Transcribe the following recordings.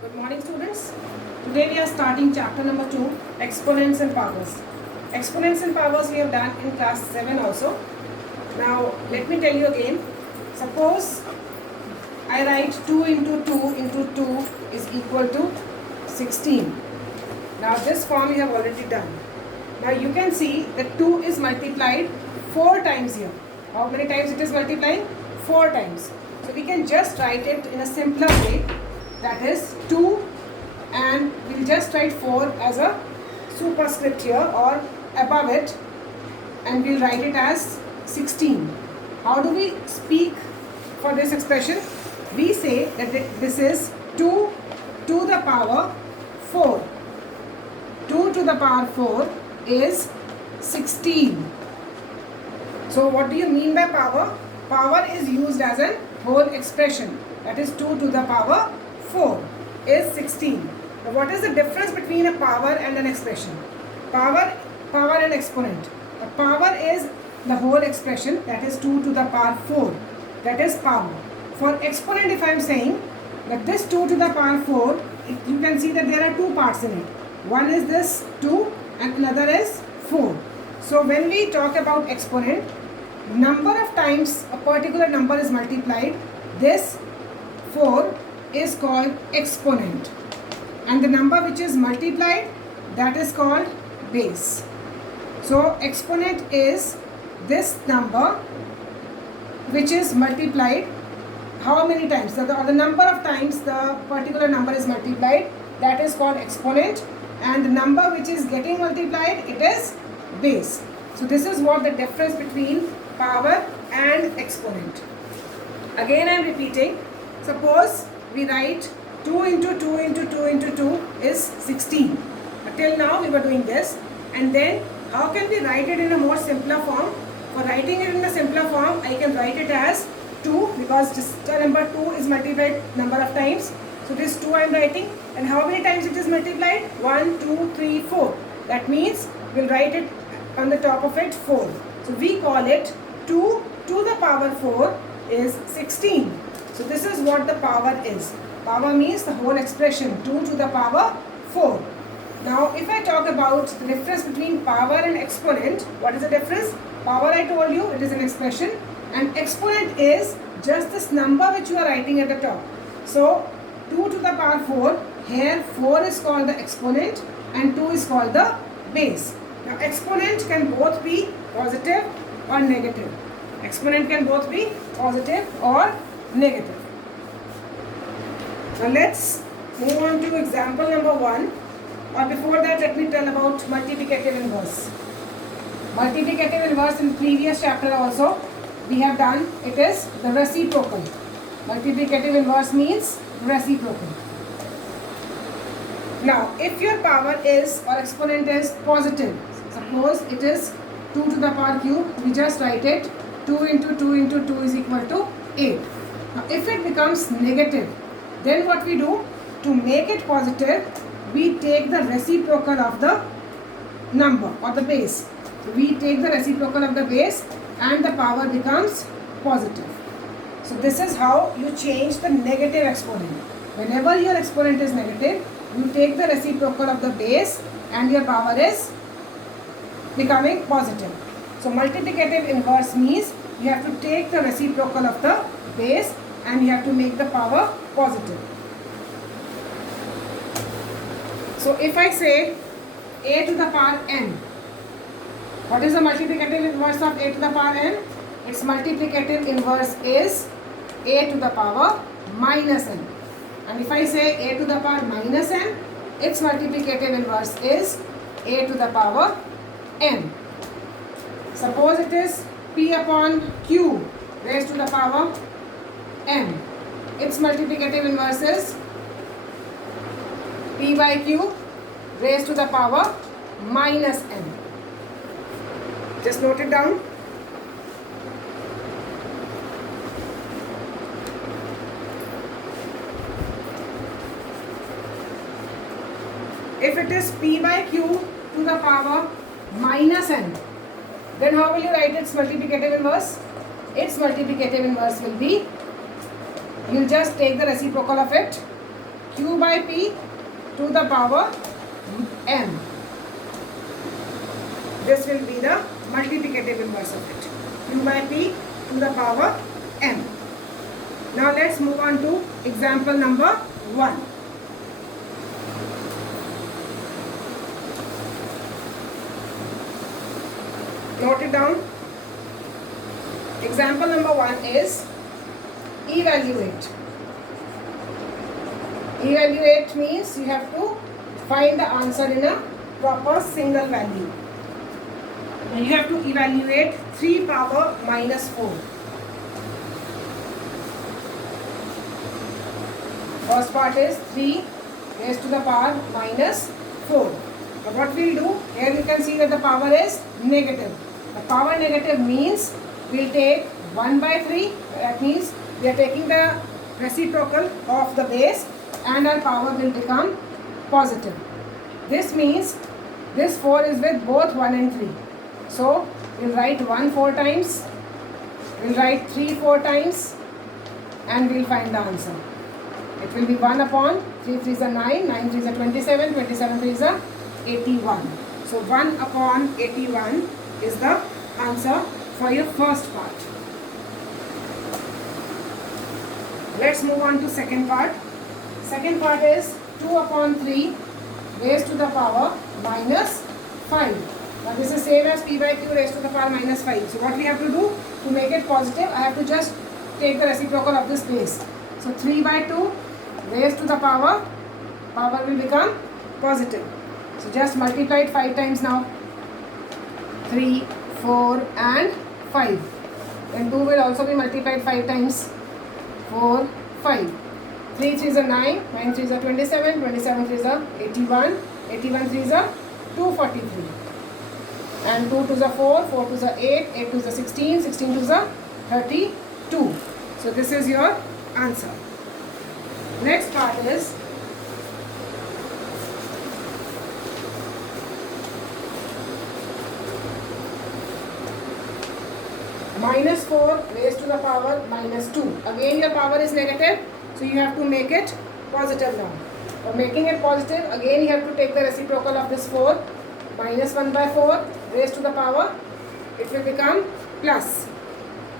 Good morning, students. Today we are starting chapter number 2, exponents and powers. Exponents and powers we have done in class 7 also. Now let me tell you again. Suppose I write 2 into 2 into 2 is equal to 16. Now this form we have already done. Now you can see that 2 is multiplied 4 times here. How many times it is multiplying? 4 times. So we can just write it in a simpler way. That is 2, and we'll just write 4 as a superscript here or above it, and we'll write it as 16. How do we speak for this expression? We say that this is 2 to the power 4. 2 to the power 4 is 16. So what do you mean by power? Power is used as a whole expression. That is 2 to the power 4 is 16. Now what is the difference between a power and an expression? Power and exponent. The power is the whole expression, that is 2 to the power 4. That is power. For exponent, if I am saying that this 2 to the power 4, you can see that there are two parts in it. One is this 2 and another is 4. So when we talk about exponent, number of times a particular number is multiplied, this 4 is called exponent, and the number which is multiplied, that is called base. So exponent is this number which is multiplied how many times, so the number of times the particular number is multiplied, that is called exponent, and the number which is getting multiplied, it is base. So this is what the difference between power and exponent. Again I am repeating. Suppose we write 2 into 2 into 2 into 2 is 16. Till now we were doing this, and then how can we write it in a more simpler form? For writing it in a simpler form, I can write it as 2, because this number 2 is multiplied number of times. So this 2 I am writing, and how many times it is multiplied? 1, 2, 3, 4. That means we will write it on the top of it 4. So we call it 2 to the power 4 is 16. So this is what the power is. Power means the whole expression, 2 to the power 4. Now if I talk about the difference between power and exponent, what is the difference? Power, I told you, it is an expression, and exponent is just this number which you are writing at the top. So 2 to the power 4, here 4 is called the exponent and 2 is called the base. Now exponent can both be positive or negative. Exponent can both be positive or negative. Now let's move on to example number 1. Or before that, let me tell about multiplicative inverse. Multiplicative inverse in previous chapter also we have done. It is the reciprocal. Multiplicative inverse means reciprocal. Now if your power is or exponent is positive, suppose it is 2 to the power cube, we just write it 2 into 2 into 2 is equal to 8. Now if it becomes negative, then what we do? To make it positive, we take the reciprocal of the number or the base. So we take the reciprocal of the base and the power becomes positive. So this is how you change the negative exponent. Whenever your exponent is negative, you take the reciprocal of the base and your power is becoming positive. So multiplicative inverse means you have to take the reciprocal of the base and you have to make the power positive. So if I say a to the power n, what is the multiplicative inverse of a to the power n? Its multiplicative inverse is a to the power minus n. And if I say a to the power minus n, its multiplicative inverse is a to the power n. Suppose it is p upon q raised to the power n. Its multiplicative inverse is p by q raised to the power minus n. Just note it down. If it is p by q to the power minus n, then how will you write its multiplicative inverse? Its multiplicative inverse will be, you will just take the reciprocal of it, q by p to the power m. This will be the multiplicative inverse of it. Q by p to the power m. Now let's move on to example number 1. Note it down. Example number 1 is evaluate. Evaluate means you have to find the answer in a proper single value. And you have to evaluate 3 power minus 4. First part is 3 raised to the power minus 4. But what we'll do, here you can see that the power is negative. The power negative means we'll take 1 by 3. That means we are taking the reciprocal of the base and our power will become positive. This means this 4 is with both 1 and 3. So we'll write 1 4 times, we'll write 3 4 times, and we'll find the answer. It will be 1 upon 3 3s are 9, 9 3s are 27, 27 3s are 81. So 1 upon 81 is the answer for your first part. Let's move on to second part. Second part is 2 upon 3 raised to the power minus 5. Now this is same as p by q raised to the power minus 5. So what we have to do to make it positive, I have to just take the reciprocal of this base. So 3 by 2 raised to the power will become positive. So just multiply it 5 times now. 3, 4 and 5. Then 2 will also be multiplied 5 times. 4, 5. 3 3s are 9, 9 3s are 27, 27 3s are 81, 81 3s are 243. And 2 2s are 4, 4 2s are 8, 8 2s are 16, 16 2s are 32. So this is your answer. Next part is minus 4 raised to the power minus 2. Again your power is negative, so you have to make it positive now. For making it positive, again you have to take the reciprocal of this 4. Minus 1 by 4 raised to the power, it will become plus.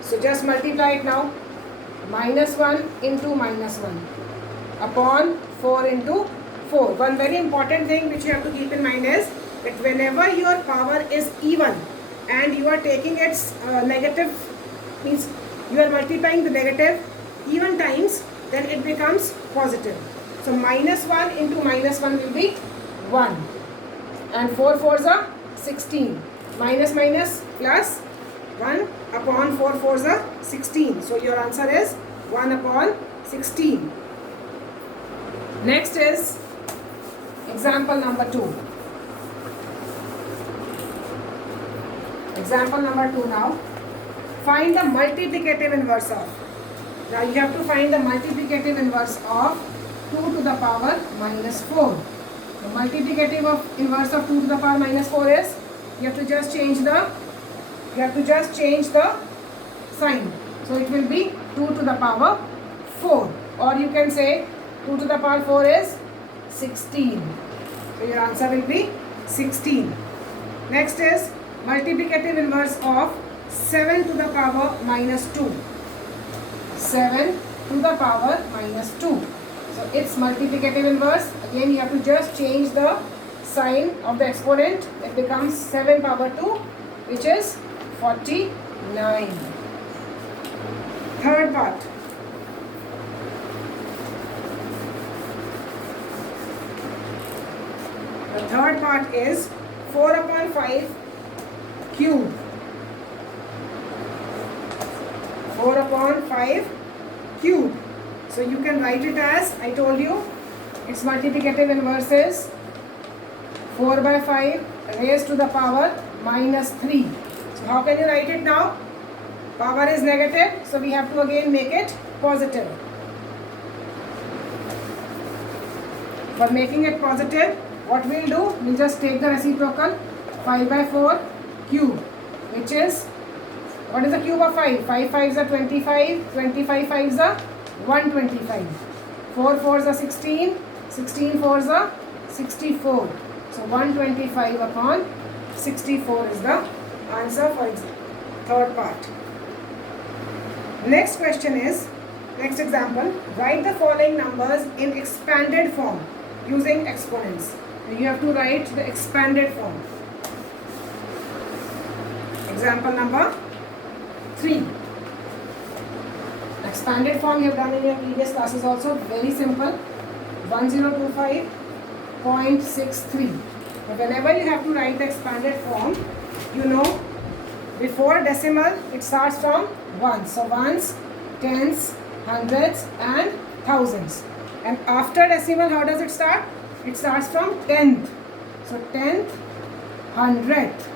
So just multiply it now. Minus 1 into minus 1 upon 4 into 4. One very important thing which you have to keep in mind is that whenever your power is even and you are taking its negative, means you are multiplying the negative even times, then it becomes positive. So minus 1 into minus 1 will be 1. And 4 4s are 16. Minus minus plus 1 upon 4 4s are 16. So your answer is 1 upon 16. Next is example number 2. Example number 2 now. Find the multiplicative inverse of. Now you have to find the multiplicative inverse of 2 to the power minus 4. The multiplicative of inverse of 2 to the power minus 4 is, you have to just change the sign. So it will be 2 to the power 4, or you can say 2 to the power 4 is 16. So your answer will be 16. Next is multiplicative inverse of 7 to the power minus 2. 7 to the power minus 2. So its multiplicative inverse, again you have to just change the sign of the exponent. It becomes 7 power 2, which is 49. Third part. The third part is 4 upon 5 cube. 4 upon 5 cube. So you can write it as, I told you, its multiplicative inverse is 4 by 5 raised to the power minus 3. So how can you write it now? Power is negative, so we have to again make it positive. For making it positive, what we'll do, we'll just take the reciprocal 5 by 4 cube, which is, what is the cube of 5? 5 5s are 25, 25 5s are 125. 4 4s are 16, 16 fours are 64. So 125 upon 64 is the answer for third part. Next question is, next example, write the following numbers in expanded form using exponents. You have to write the expanded form. Example number 3. Expanded form you have done in your previous classes also. Very simple. 1025.63. But whenever you have to write the expanded form, you know before decimal it starts from ones. So ones, tens, hundreds and thousands. And after decimal, how does it start? It starts from tenth. So tenth, hundredth.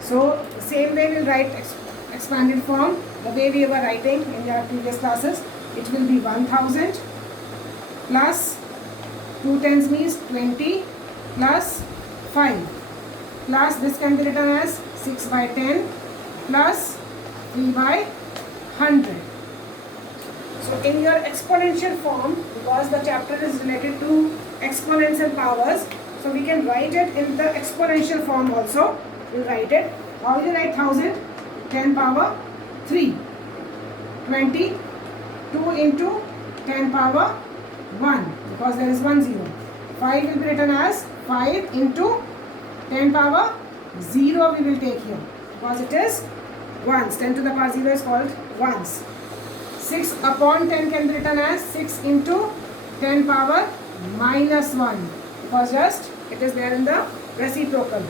So the same way we'll write expanded form, the way we were writing in our previous classes. It will be 1000 plus 2 tens means 20 plus 5 plus this can be written as 6 by 10 plus 3 by 100. So in your exponential form, because the chapter is related to exponents and powers, so we can write it in the exponential form also. We'll write it. How will you write 1000? 10 power 3. 20, 2 into 10 power 1, because there is 1 0. 5 will be written as 5 into 10 power 0 we will take here, because it is ones. 10 to the power 0 is called ones. 6 upon 10 can be written as 6 into 10 power minus 1, because just it is there in the reciprocal.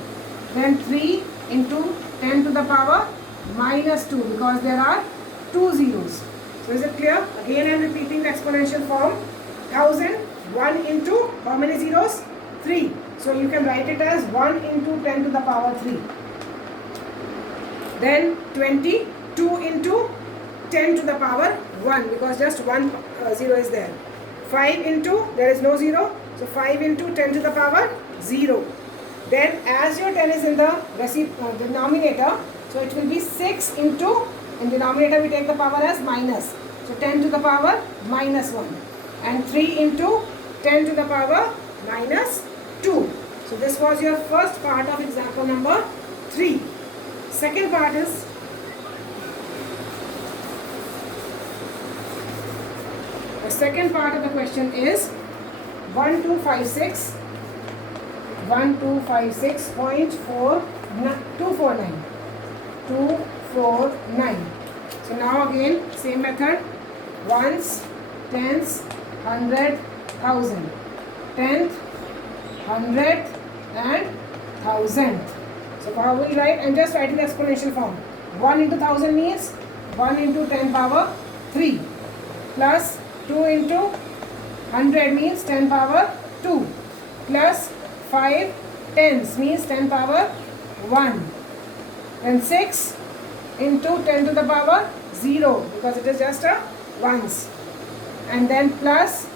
Then 3 into 10 to the power minus 2, because there are 2 zeros. So is it clear? Again I am repeating the exponential form. 1000, 1 into how many zeros? 3. So you can write it as 1 into 10 to the power 3. Then 20, 2 into 10 to the power 1, because just 1 0 is there. 5 into, there is no 0, so 5 into 10 to the power 0. Then as your 10 is in the denominator, so it will be 6 into, in denominator we take the power as minus. So 10 to the power minus 1. And 3 into 10 to the power minus 2. So this was your first part of example number 3. Second part is, the second part of the question is 1256. 1256.249. 249. So now again same method. Ones, tens, hundred, thousand. Tenth, hundredth and thousandth. So how will we write? I'm just writing the exponential form. 1 into 1000 means 1 into 10 power 3 plus 2 into 100 means 10 power 2 plus 5 tens means 10 power 1. Then 6 into 10 to the power 0, because it is just a ones. And then plus,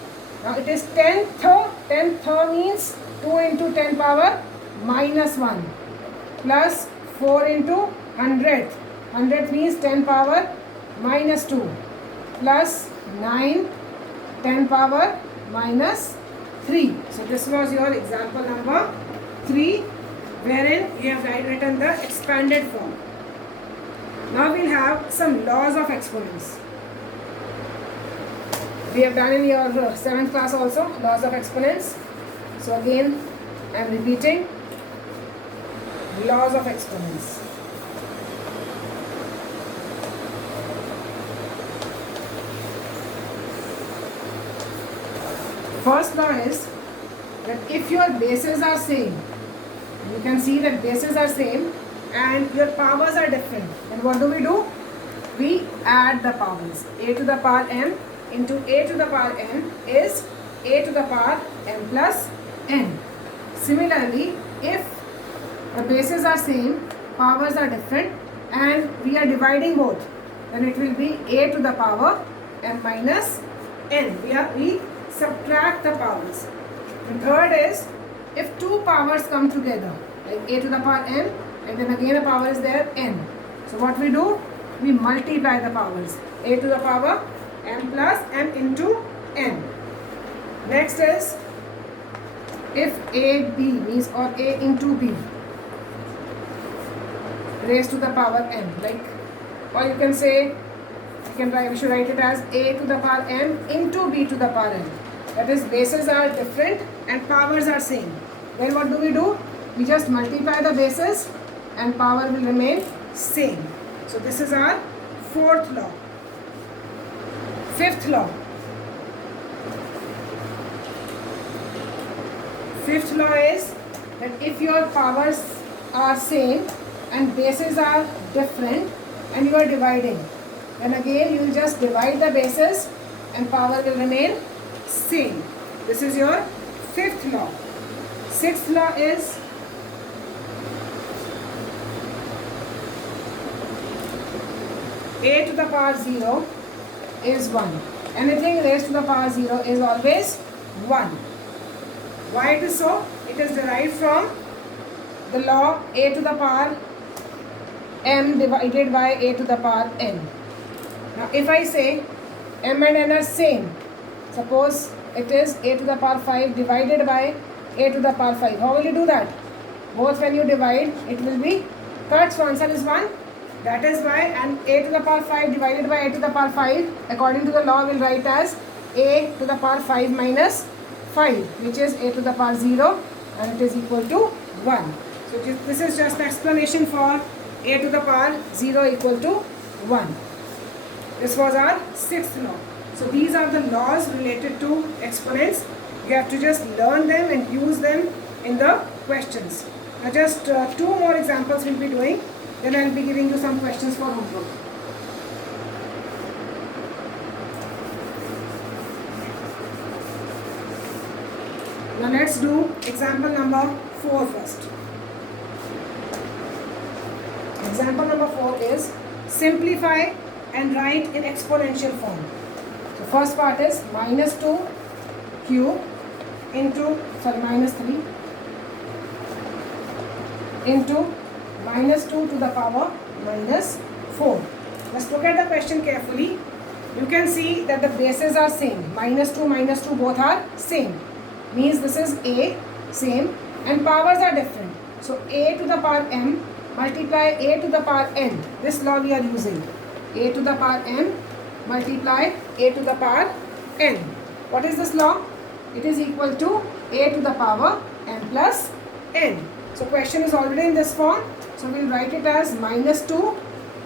now it is 10th. 10th means 2 into 10 power minus 1 plus 4 into 100th. 100th means 10 power minus 2 plus 9 10 power minus 3. So this was your example number 3, wherein you have written the expanded form. Now we'll have some laws of exponents. We have done in your 7th class also, laws of exponents. So again I am repeating laws of exponents. First law is that if your bases are same, you can see that bases are same and your powers are different, then what do? We add the powers. A to the power m into a to the power n is a to the power m plus n. Similarly, if the bases are same, powers are different and we are dividing both, then it will be a to the power m minus n. We subtract the powers. The third is, if two powers come together, like a to the power m and then again a power is there n. So what we do? We multiply the powers. A to the power m plus m into n. Next is, if AB means or A into B raised to the power n, like, or you can say, we should write it as A to the power m into B to the power n. That is, bases are different and powers are same. Then what do? We just multiply the bases and power will remain same. So this is our fourth law. Fifth law. Fifth law is that if your powers are same and bases are different and you are dividing, then again you will just divide the bases and power will remain same. This is your fifth law. Sixth law is A to the power 0 is 1. Anything raised to the power 0 is always 1. Why it is so? It is derived from the law A to the power m divided by A to the power n. Now if I say m and n are same, suppose it is A to the power 5 divided by A to the power 5. How will you do that? Both when you divide, it will be cut, so answer is 1. That is why, and A to the power 5 divided by A to the power 5, according to the law, will write as A to the power 5 minus 5, which is A to the power 0, and it is equal to 1. So this is just the explanation for A to the power 0 equal to 1. This was our sixth law. So these are the laws related to exponents. You have to just learn them and use them in the questions. Now just two more examples we'll be doing. Then I'll be giving you some questions for homework. Now let's do example number 4 first. Example number 4 is simplify and write in exponential form. The first part is minus 2 cube into, minus 3 into minus 2 to the power minus 4. Let's look at the question carefully. You can see that the bases are same. Minus 2 both are same. Means this is A, same, and powers are different. So A to the power m multiply A to the power n. This law we are using. A to the power m multiply A to the power n. What is this law? It is equal to A to the power m plus n. So question is already in this form. So we'll write it as minus 2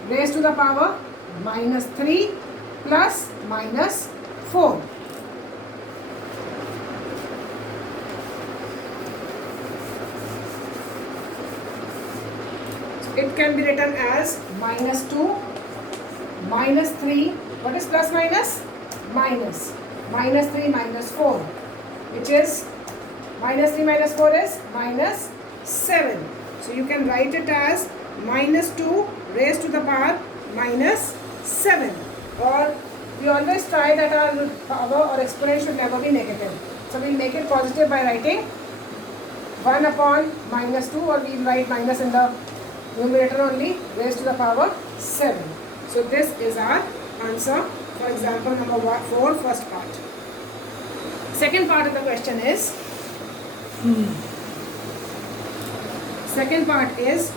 raised to the power minus 3 plus minus 4. So it can be written as minus 2 minus 3. What is plus minus? Minus. Minus 3 minus 4. Which is minus 3 minus 4 is minus 7. So you can write it as minus 2 raised to the power minus 7. Or we always try that our power or exponent should never be negative. So we'll make it positive by writing 1 upon minus 2, or we'll write minus in the numerator only, raised to the power 7. So this is our answer for example number 4, first part. Second part of the question is second part is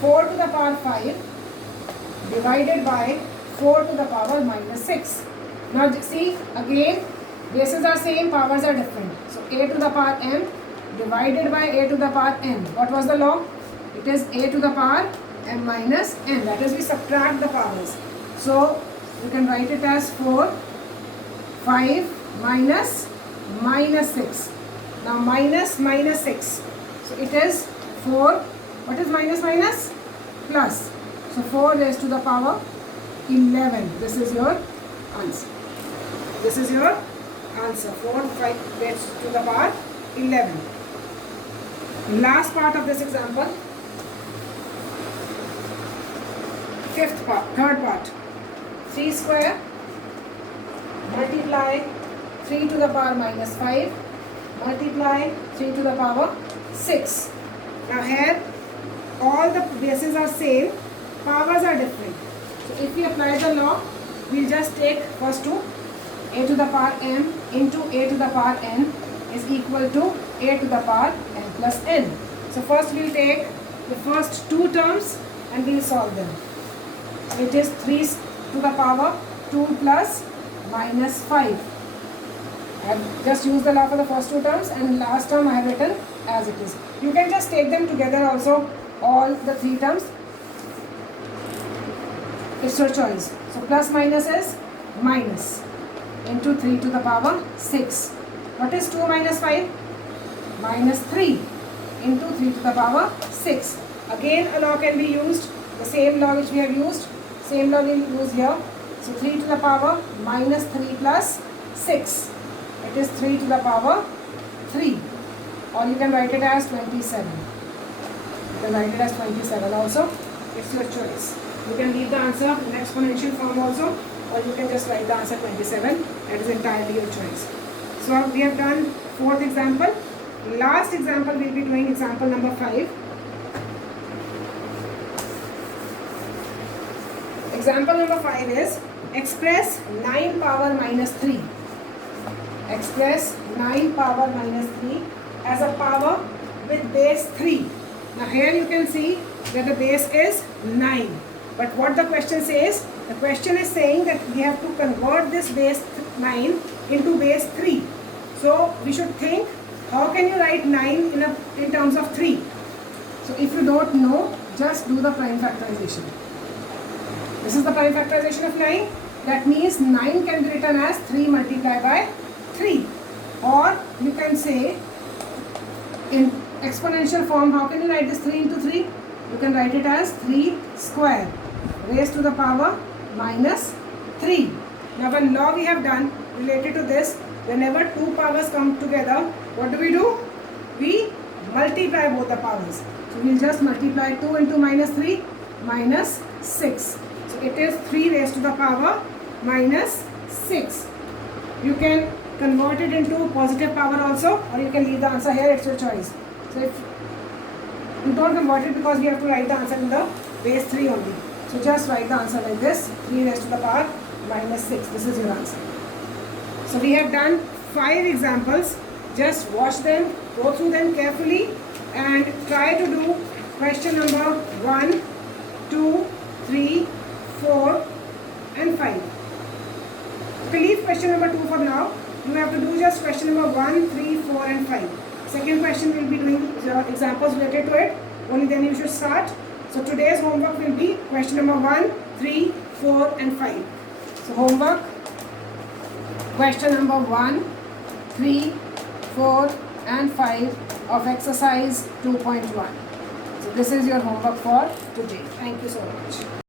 4 to the power 5 divided by 4 to the power minus 6. Now see, again bases are same, powers are different. So A to the power m divided by A to the power n. What was the law? It is A to the power m minus n. That is, we subtract the powers. So you can write it as 4, 5 minus minus 6. Now minus 6. So it is 4. What is minus minus? Plus. So 4 raised to the power 11. This is your answer. This is your answer. 4, 5 raised to the power 11. Last part of this example. Third part. 3 square multiply 3 to the power minus 5 multiply 3 to the power 6. Now here all the bases are same, powers are different. So if we apply the law, we'll just take first to A to the power m into A to the power n is equal to a to the power n plus n. So first we'll take the first two terms and we'll solve them. It is 3 to the power 2 plus minus 5. I have just used the law for the first two terms, and last term I have written as it is. You can just take them together also, all the three terms. It's your choice. So plus minus is minus into 3 to the power 6. What is 2 minus 5? Minus 3 into 3 to the power 6. Again a law can be used, the same law which we have used, same law we will use here. So 3 to the power minus 3 plus 6. It is 3 to the power 3. Or you can write it as 27. You can write it as 27 also. It's your choice. You can leave the answer in exponential form also, or you can just write the answer 27. That is entirely your choice. So we have done fourth example. Last example we will be doing example number 5. Example number 5 is express 9 power minus 3. Express 9 power minus 3 as a power with base 3. Now here you can see that the base is 9. But what the question says, the question is saying that we have to convert this base 9 into base 3. So we should think, how can you write 9 in terms of 3? So if you don't know, just do the prime factorization. This is the prime factorization of 9. That means 9 can be written as 3 multiplied by 3. Or you can say in exponential form, how can you write this 3 into 3? You can write it as 3 square raised to the power minus 3. Now the law we have done related to this, whenever two powers come together, what do? We multiply both the powers. So we will just multiply 2 into minus 3 minus 6. So it is 3 raised to the power minus 6. You can convert it into positive power also, or you can leave the answer here, it's your choice. So if you don't convert it, because we have to write the answer in the base 3 only. So just write the answer like this, 3 raised to the power minus 6. This is your answer. So we have done 5 examples. Just watch them, go through them carefully and try to do question number 1, 2, 3, 4 and 5. Okay, leave question number 2 for now. You have to do just question number 1, 3, 4 and 5. Second question will be doing examples related to it. Only then you should start. So today's homework will be question number 1, 3, 4 and 5. So homework, question number 1, 3, 4 and 5 of exercise 2.1. So this is your homework for today. Thank you so much.